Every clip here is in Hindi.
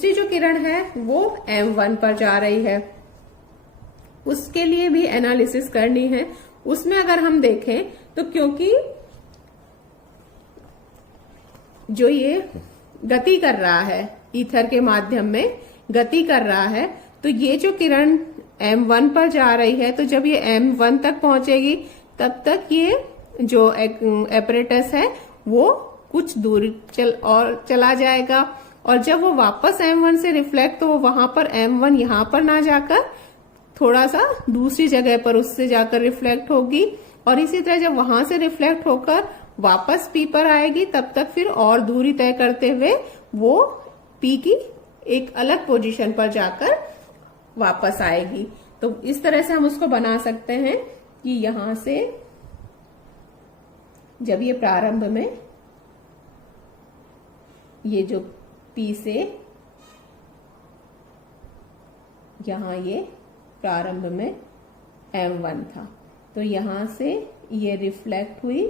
दूसरी जो किरण है वो M1 पर जा रही है, उसके लिए भी एनालिसिस करनी है। उसमें अगर हम देखें तो क्योंकि जो ये गति कर रहा है, ईथर के माध्यम में गति कर रहा है, तो ये जो किरण M1 पर जा रही है, तो जब ये M1 तक पहुंचेगी तब तक ये जो एपरेटस है वो कुछ दूर चला जाएगा, और जब वो वापस M1 से रिफ्लेक्ट, तो वो वहां पर M1 यहां पर ना जाकर थोड़ा सा दूसरी जगह पर उससे जाकर रिफ्लेक्ट होगी, और इसी तरह जब वहां से रिफ्लेक्ट होकर वापस P पर आएगी तब तक फिर और दूरी तय करते हुए वो P की एक अलग पोजीशन पर जाकर वापस आएगी। तो इस तरह से हम उसको बना सकते हैं कि यहां से जब ये प्रारंभ में ये जो P से यहां ये प्रारंभ में M1 था, तो यहां से ये रिफ्लेक्ट हुई,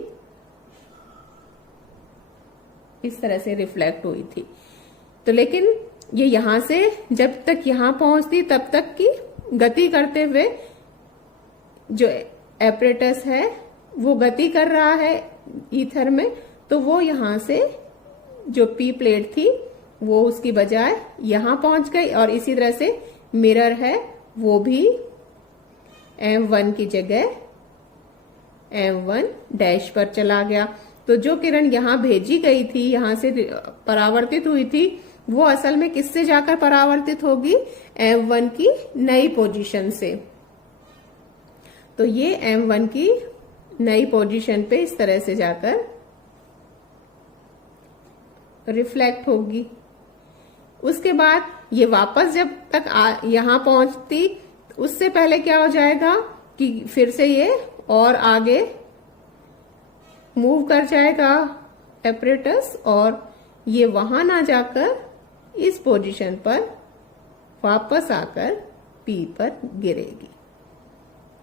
इस तरह से रिफ्लेक्ट हुई थी। तो लेकिन ये यहां से जब तक यहां पहुंचती तब तक की गति करते हुए जो एपरेटस है वो गति कर रहा है ईथर में, तो वो यहां से जो P प्लेट थी वो उसकी बजाय यहां पहुंच गई, और इसी तरह से मिरर है वो भी M1 की जगह M1 डैश पर चला गया। तो जो किरण यहां भेजी गई थी, यहां से परावर्तित हुई थी, वो असल में किससे जाकर परावर्तित होगी? M1 की नई पोजीशन से। तो ये M1 की नई पोजीशन पे इस तरह से जाकर रिफ्लेक्ट होगी। उसके बाद ये वापस जब तक यहां पहुंचती, उससे पहले क्या हो जाएगा कि फिर से ये और आगे मूव कर जाएगा एपरेटस, और ये वहां ना जाकर इस पोजीशन पर वापस आकर P पर गिरेगी।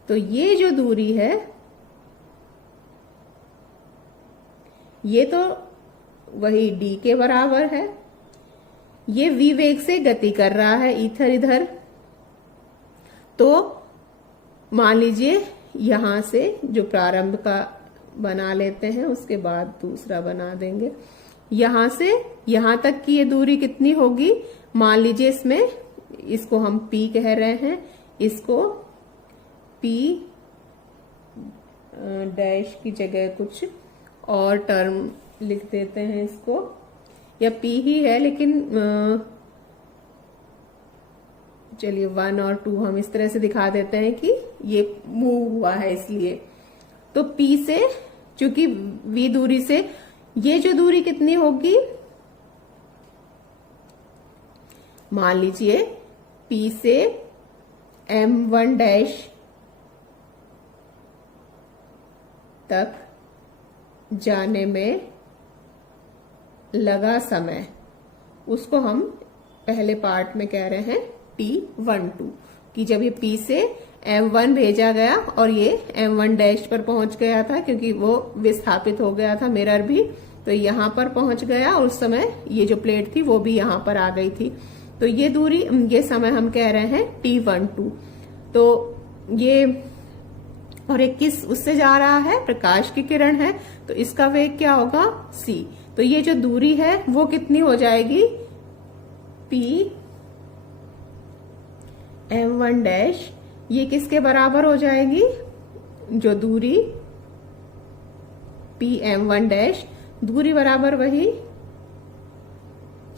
तो ये जो दूरी है ये तो वही d के बराबर है। ये v वेग से गति कर रहा है ईथर इधर, तो मान लीजिए यहां से जो प्रारंभ का बना लेते हैं, उसके बाद दूसरा बना देंगे। यहां से यहां तक की ये दूरी कितनी होगी? मान लीजिए इसमें इसको हम P कह रहे हैं, इसको P डैश की जगह कुछ और टर्म लिख देते हैं इसको, या P ही है लेकिन चलिए 1 और 2 हम इस तरह से दिखा देते हैं कि ये मूव हुआ है इसलिए। तो P से, चूंकि V दूरी से ये जो दूरी कितनी होगी? मान लीजिए P से M1 डैश तक जाने में लगा समय, उसको हम पहले पार्ट में कह रहे हैं T12, कि जब ये P से M1 भेजा गया और ये M1 डैश पर पहुंच गया था, क्योंकि वो विस्थापित हो गया था मिरर भी, तो यहां पर पहुंच गया, और उस समय ये जो प्लेट थी वो भी यहां पर आ गई थी। तो ये दूरी, ये समय हम कह रहे हैं T12। तो ये, और एक किस उससे जा रहा है? प्रकाश की किरण है, तो इसका वेग क्या होगा? c। तो ये जो दूरी है वो कितनी हो जाएगी? P M1 डैश, ये किसके बराबर हो जाएगी? जो दूरी P M1 डैश, दूरी बराबर वही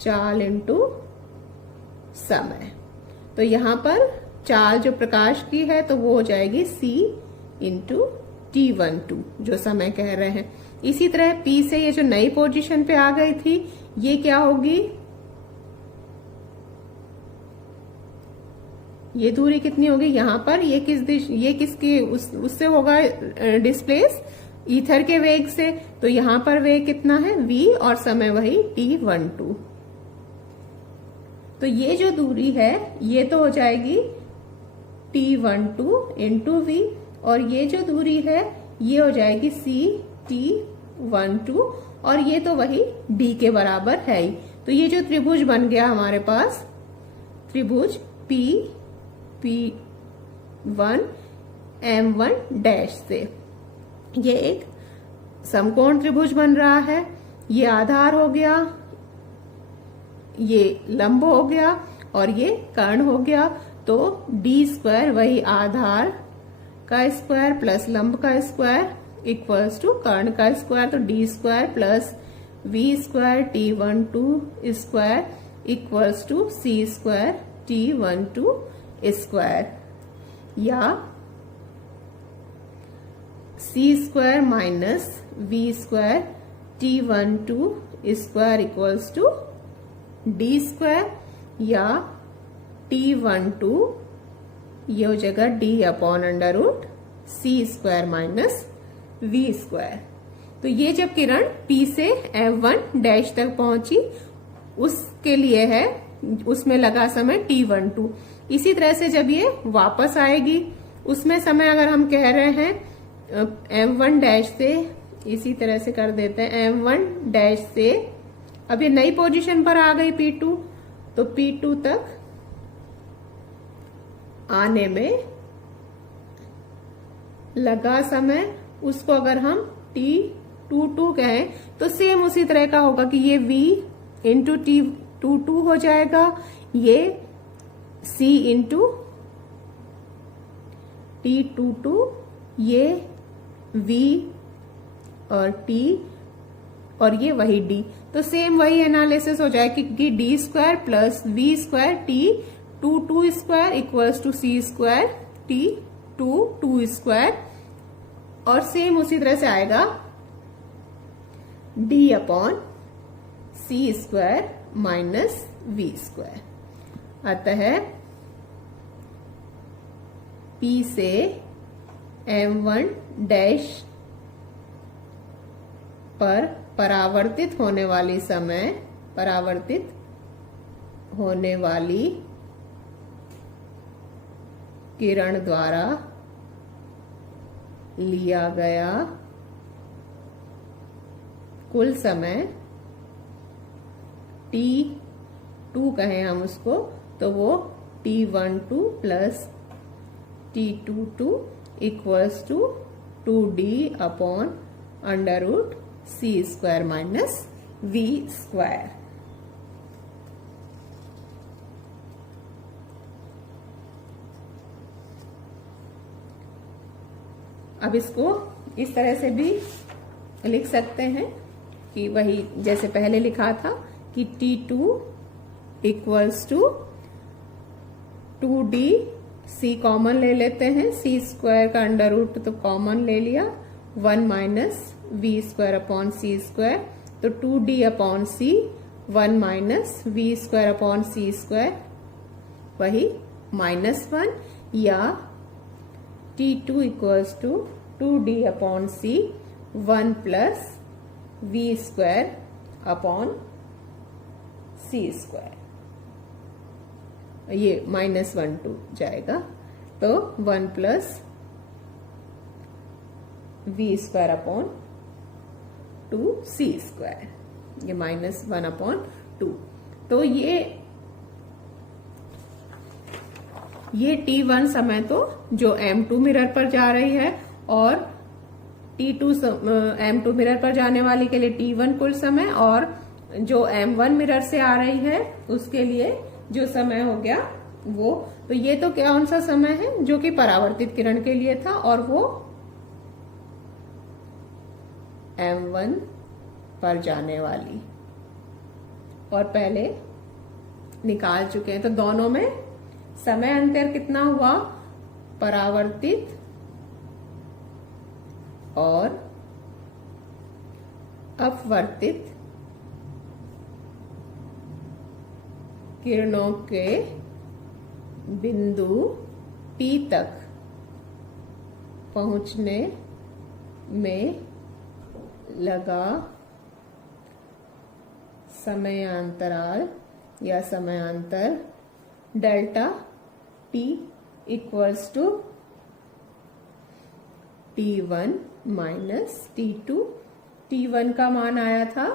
चाल इंटू समय। तो यहां पर चाल जो प्रकाश की है तो वो हो जाएगी c इंटू T12, जो समय कह रहे हैं। इसी तरह P से ये जो नई पोजीशन पे आ गई थी, ये क्या होगी? ये दूरी कितनी होगी? यहां पर ये किसकी उससे होगा डिस्प्लेस? ईथर के वेग से। तो यहां पर वेग कितना है? v, और समय वही T12। तो ये जो दूरी है ये तो हो जाएगी T12 इंटू v, और ये जो दूरी है ये हो जाएगी c T12, और ये तो वही d के बराबर है ही। तो ये जो त्रिभुज बन गया हमारे पास, त्रिभुज पी P1 M1 डैश से, ये एक समकोण त्रिभुज बन रहा है। ये आधार हो गया, ये लंब हो गया और ये कर्ण हो गया। तो डी स्क्वायर वही आधार का स्क्वायर प्लस लंब का स्क्वायर इक्वल्स टू कर्ण का स्क्वायर। तो D square plus V square T12 square equals to C square T12 square, या C square minus V square T12 square equals to D square, या T12 ये हो जाएगा D upon under root C square minus V square. तो ये जब किरण P से M1 डैश तक पहुंची उसके लिए है, उसमें लगा समय T12। इसी तरह से जब ये वापस आएगी उसमें समय अगर हम कह रहे हैं M1 डैश से, इसी तरह से कर देते हैं M1 डैश से, अब ये नई पोजीशन पर आ गई P2, तो P2 तक आने में लगा समय, उसको अगर हम T22 कहें तो सेम उसी तरह का होगा कि ये V इंटू T22 हो जाएगा, ये C इंटू T22, ये V और T और ये वही D। तो सेम वही एनालिसिस हो जाएगा कि D square plus V square T22 square equals to C square T22 square, और सेम उसी तरह से आएगा D upon C square minus V square. अतः P से M1 डैश पर परावर्तित होने वाली किरण द्वारा लिया गया कुल समय T2 कहें हम उसको, तो वो T12 plus T22 equals to 2D upon under root C square minus V square. अब इसको इस तरह से भी लिख सकते हैं कि वही जैसे पहले लिखा था कि T2 equals to 2D, C common ले लेते हैं, सी स्क्वायर का अंडर रूट तो कॉमन ले लिया, 1 minus V square upon C square, तो 2D upon C, 1 minus V square upon C square वही -1, या T2 equals to 2D upon C, 1 plus V square upon C square, ये -1 2 जाएगा, तो 1 plus V square upon 2 C square, ये -1 अपॉन 2। तो ये T1 समय तो जो M2 मिरर पर जा रही है, और T2 M2 मिरर पर जाने वाली के लिए T1 कुल समय, और जो M1 मिरर से आ रही है उसके लिए जो समय हो गया वो, तो ये तो कौन सा समय है जो कि परावर्तित किरण के लिए था, और वो M1 पर जाने वाली, और पहले निकाल चुके हैं। तो दोनों में समय अंतर कितना हुआ, परावर्तित और अपवर्तित किरणों के बिंदु P तक पहुंचने में लगा समयांतराल या समयांतर delta T equals to T1 minus T2। T1 का मान आया था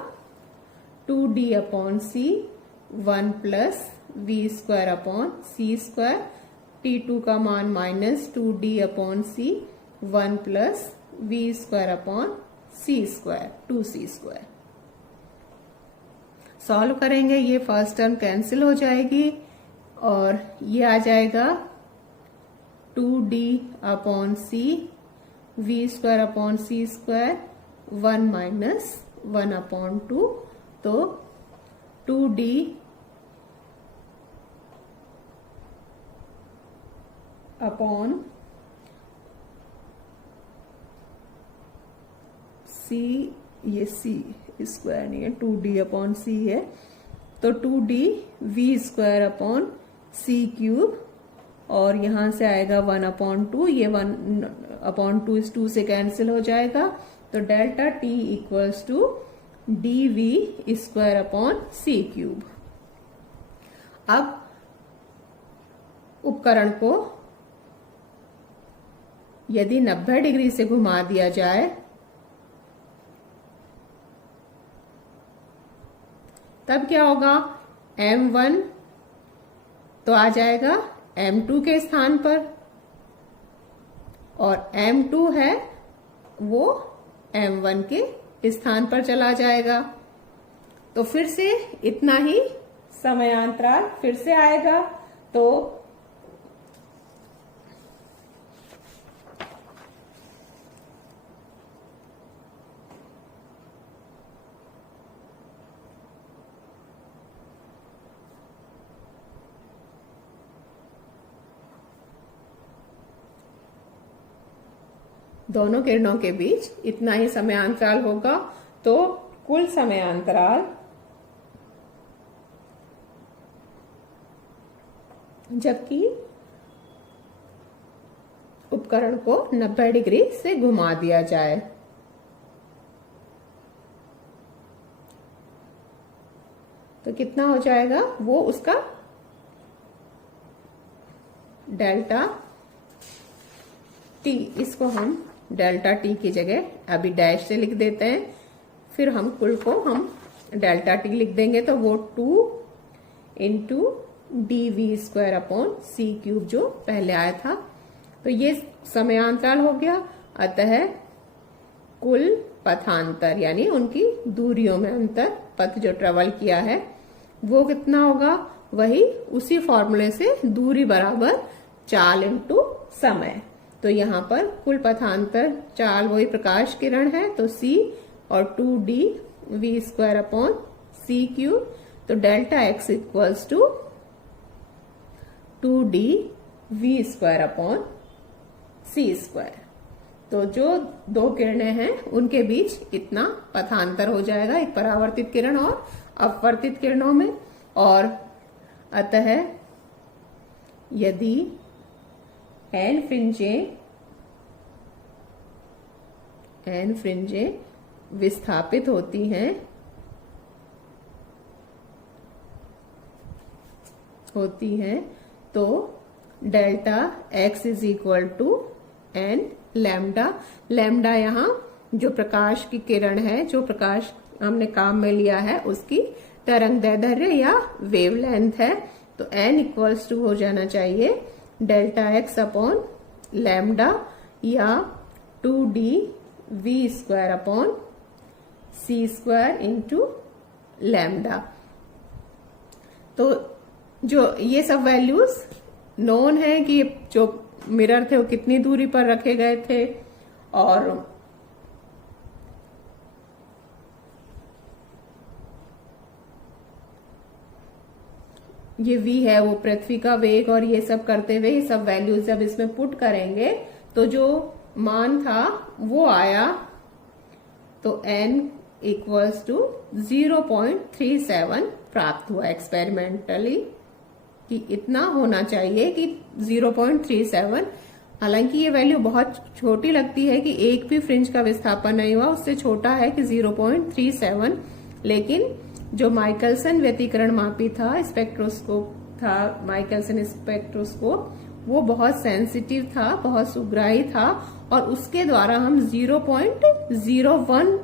2d upon C 1 plus V square upon C square, T2 का मान minus 2d upon C 1 plus V square upon C square 2c square. Solve करेंगे, ये फर्स्ट टर्म कैंसिल हो जाएगी और ये आ जाएगा 2d upon C V square upon C square 1 minus 1 upon 2, तो 2d अपॉन सी, ये सी स्क्वायर नहीं है, 2d अपॉन सी है, तो 2d V square upon C cube, और यहां से आएगा 1 अपॉन 2, ये 1 अपॉन 2 इस 2 से कैंसिल हो जाएगा, तो delta t equals to D V square upon C cube. अब उपकरण को यदि 90 डिग्री से घुमा दिया जाए तब क्या होगा, m1 तो आ जाएगा m2 के स्थान पर, और m2 है वो m1 के स्थान पर चला जाएगा। तो फिर से इतना ही समयांतराल फिर से आएगा, तो दोनों किरणों के बीच इतना ही समयांतराल होगा, तो कुल समयांतराल जबकि उपकरण को 90 डिग्री से घुमा दिया जाए। तो कितना हो जाएगा, वो उसका डेल्टा टी, इसको हम डेल्टा टी की जगह अभी डैश से लिख देते हैं, फिर हम कुल को हम डेल्टा टी लिख देंगे, तो वो 2 into D V square upon C cube जो पहले आया था। तो ये समयांतराल हो गया, अतः कुल पथांतर यानी उनकी दूरियों में अंतर, पथ जो ट्रेवल किया है वो कितना होगा, वही उसी फॉर्मूले से दूरी बराबर चाल इंटू समय। तो यहाँ पर कुल पथांतर चाल वही प्रकाश किरण है, तो c और 2d V square upon C cube, तो delta x equals to 2d V square upon C square. तो जो दो किरणें हैं उनके बीच इतना पथांतर हो जाएगा, एक परावर्तित किरण और अपवर्तित किरणों में, और अतः यदि n फ्रिंजें विस्थापित होती हैं तो delta x is equal to n lambda. Lambda यहाँ जो प्रकाश की किरण है, जो प्रकाश हमने काम में लिया है, उसकी तरंग दैर्ध्य या वेवलेंथ है, तो n इक्वल्स टू हो जाना चाहिए डेल्टा x अपॉन लैम्डा या 2d V square upon C square into lambda. तो जो ये सब वैल्यूज नोन है कि जो मिरर थे वो कितनी दूरी पर रखे गए थे, और ये v है वो पृथ्वी का वेग, और ये सब करते हुए ये सब वैल्यूज जब इसमें पुट करेंगे तो जो मान था वो आया, तो n इक्वल्स टू 0.37 प्राप्त हुआ एक्सपेरिमेंटली, कि इतना होना चाहिए कि 0.37। हालांकि ये वैल्यू बहुत छोटी लगती है कि एक भी फ्रिंज का विस्थापन नहीं हुआ, उससे छोटा है कि 0.37, लेकिन जो माइकलसन व्यतिकरण मापी था, स्पेक्ट्रोस्कोप था, माइकलसन स्पेक्ट्रोस्कोप, वो बहुत सेंसिटिव था, बहुत सुग्राही था, और उसके द्वारा हम 0.01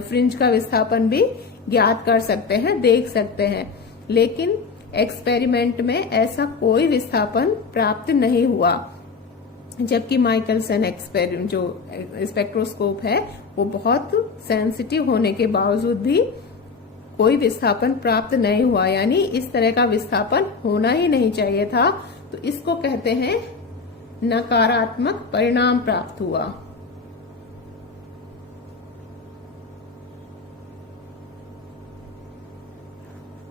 फ्रिंज का विस्थापन भी ज्ञात कर सकते हैं, देख सकते हैं। लेकिन एक्सपेरिमेंट में ऐसा कोई विस्थापन प्राप्त नहीं हुआ, जबकि माइकलसन एक्सपेरिमेंट जो स्पेक्ट्रोस्कोप है वो बहुत सेंसिटिव होने के बावजूद भी कोई विस्थापन प्राप्त नहीं हुआ, यानी इस तरह का विस्थापन होना ही नहीं चाहिए था। तो इसको कहते हैं नकारात्मक परिणाम प्राप्त हुआ।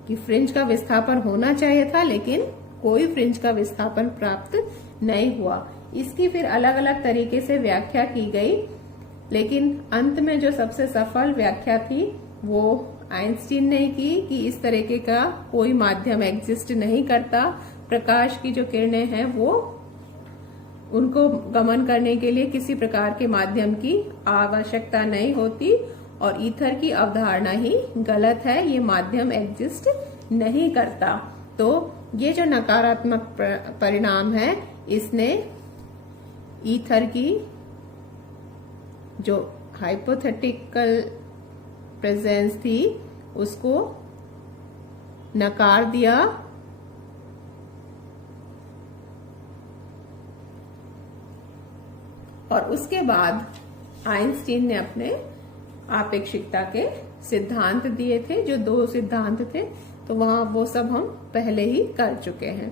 कि फ्रिंज का विस्थापन होना चाहिए था लेकिन कोई फ्रिंज का विस्थापन प्राप्त नहीं हुआ। इसकी फिर अलग अलग तरीके से व्याख्या की गई, लेकिन अंत में जो सबसे सफल व्याख्या थी वो आइंस्टीन ने की कि इस तरीके का कोई माध्यम एग्जिस्ट नहीं करता। प्रकाश की जो किरणें हैं वो उनको गमन करने के लिए किसी प्रकार के माध्यम की आवश्यकता नहीं होती, और ईथर की अवधारणा ही गलत है, ये माध्यम एग्जिस्ट नहीं करता। तो ये जो नकारात्मक परिणाम है इसने ईथर की जो हाइपोथेटिकल प्रेजेंस थी उसको नकार दिया, और उसके बाद आइंस्टीन ने अपने आपेक्षिकता के सिद्धांत दिए थे, जो 2 सिद्धांत थे, तो वहां वो सब हम पहले ही कर चुके हैं।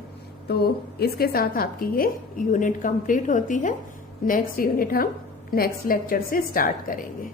तो इसके साथ आपकी ये यूनिट कंप्लीट होती है। नेक्स्ट यूनिट हम नेक्स्ट लेक्चर से स्टार्ट करेंगे।